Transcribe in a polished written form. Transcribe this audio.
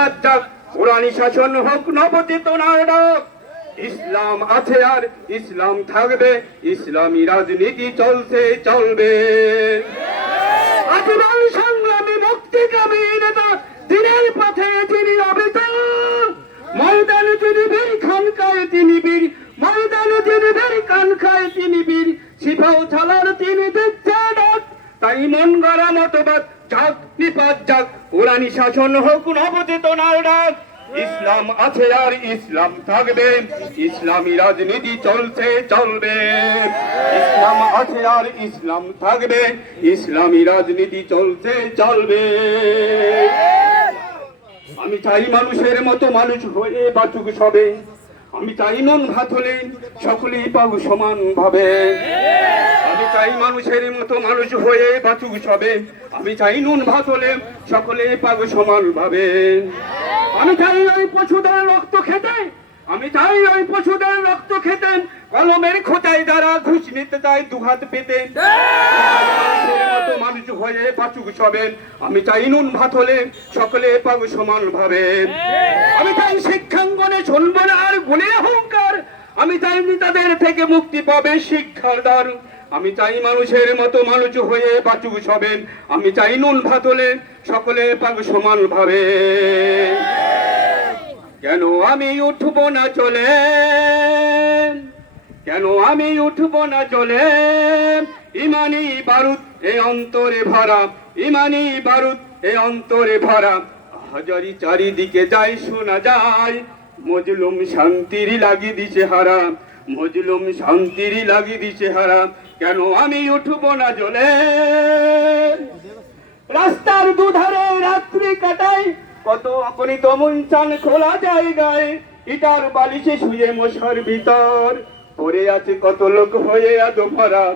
নিপাত যাক, কোরআনী শাসন হোক নবচেতনার ডাক। ইসলাম আছে আর ইসলাম থাকবে, ইসলামী রাজনীতি চলছে চলবে। আজীবন সংগ্রামী মুক্তিকামী নেতা, দিনের পথে যিনি অবিচল, ময়দানে যিনি বীর, খানকায় তিনি বীর, ময়দানে যিনি বীর, খানকায় তিনি বীর, সিপাহ ছালার তিনি দিচ্ছে ডাক। তাই মন গড়া মতবাদ যাক, নিপাত যাক, কোরআনী শাসন হোক নবচেতনার ডাক। ইসলাম আছে আর ইসলাম থাকবে, ইসলামী রাজনীতি চলছে চলবে। ইসলাম আছে আর ইসলাম থাকবে, ইসলামী রাজনীতি চলছে চলবে। আমি চাই মানুষের মতো মানুষ হয়ে বাঁচুক সবে, আমি চাই নুন ভাত হলে সকলেই পাবো সমান ভাবে। আমি চাই মানুষের মতো মানুষ হয়ে বাঁচুক সবে, আমি চাই নুন ভাত হলে সকলে পাবো সমান ভাবে। আমি চাই ওই পশুদের রক্ত খেতে, আমি চাই ওই পশুদের রক্ত খেতে, কলমের খোঁচায় দ্বারা ঘুষ নিতে চাই দুহাত পেতে। মানুষ হয়ে বাঁচুক সবে, আমি চাই নুন ভাত হলে সকলে পাবো সমান ভাবে। আমি চাই শিক্ষাঙ্গনে শুনবো না আর গুণে অহংকার, আমি চাই নেতাদের থেকে মুক্তি পাবে শিক্ষার দ্বার। আমি চাই মানুষের মতো মানুষ হয়ে বাঁচুক সবে, আমি চাই নুন ভাত হলে সকলে পাবো সমান ভাবে। কেন আমি উঠবো না চলে, কেন আমি উঠবো না চলে, ইমানি বারুদ এ অন্তরে ভরা, ইমানি বারুদ এ অন্তরে ভরা। হাজারি চারিদিকে যাই শোনা যায়, মজলুম শান্তির লাগি দিছে হারা, মজলুম শান্তির লাগি দিছে হারা। কেন আমি উঠবো না চলে, রাস্তার দুধারে রাত্রি কাটাই, কত অপরিত মুনচান খোলা জায়গায়, ইটার বালিশে শুয়ে মশার ভিতর পড়ে আছে কত লোক হয়ে আদো ভরা।